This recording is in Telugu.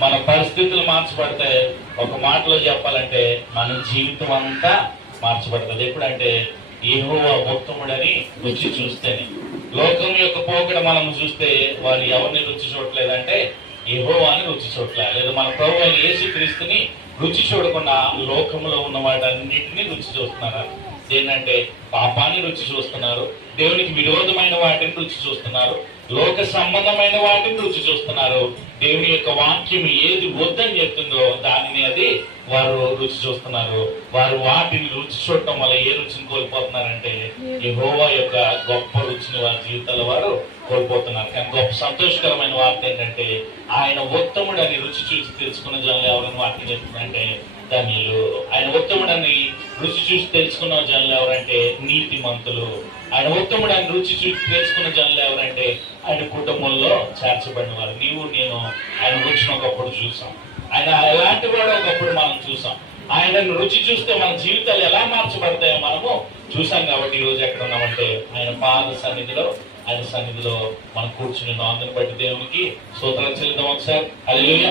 మన పరిస్థితులు మార్చబడితే ఒక మాటలో చెప్పాలంటే మన జీవితం అంతా మార్చబడుతుంది. ఎప్పుడంటే యెహోవా ఉత్తముడని రుచి చూస్తేనే. లోకం యొక్క పోకడ మనం చూస్తే వారు ఎవరిని రుచి చూడలేదంటే యెహోవాని రుచి చూడలేదు. లేదా మన ప్రభువు అయిన యేసుక్రీస్తుని రుచి చూడకుండా లోకంలో ఉన్న వాటన్నిటిని రుచి చూస్తున్నారు. ఏంటంటే పాపాన్ని రుచి చూస్తున్నారు, దేవునికి విరోధమైన వాటిని రుచి చూస్తున్నారు, లోక సంబంధమైన వాటిని రుచి చూస్తున్నారు. దేవుని యొక్క వాక్యం ఏది వద్దని చెప్తుందో దానిని అది వారు రుచి చూస్తున్నారు. వారు వాటిని రుచి చూడటం వల్ల ఏ రుచిని కోల్పోతున్నారంటే యెహోవా యొక్క గొప్ప రుచిని వారి జీవితాల్లో వారు కోల్పోతున్నారు. కానీ గొప్ప సంతోషకరమైన వార్త ఏంటంటే ఆయన ఉత్తముడు అని రుచి చూసి తెలుసుకున్న జనులు ఎవరైనా వాక్యం చెప్తుందంటే ధన్యులు. ఆయన ఉత్తముడని రుచి చూసి తెలుసుకున్న జనులు ఎవరంటే నీతిమంతులు. ఆయన ఉత్తముడని రుచి చూసి తెలుసుకున్న జనులు ఎవరంటే ఆయన కుటుంబంలో చేర్చబడిన వారు. నీవు నేను ఆయన రుచిని ఒకప్పుడు చూసాం. ఆయన ఎలాంటి వాడు ఒకప్పుడు మనం చూసాం. ఆయనను రుచి చూస్తే మన జీవితాలు ఎలా మార్చబడతాయో మనము చూసాం. కాబట్టి ఈ రోజు ఎక్కడ ఉన్నామంటే ఆయన పాద సన్నిధిలో, ఆయన సన్నిధిలో మనం కూర్చుని అందుని బట్టి దేవునికి స్తోత్రాలు చెల్లిద్దాం ఒకసారి. హల్లెలూయా.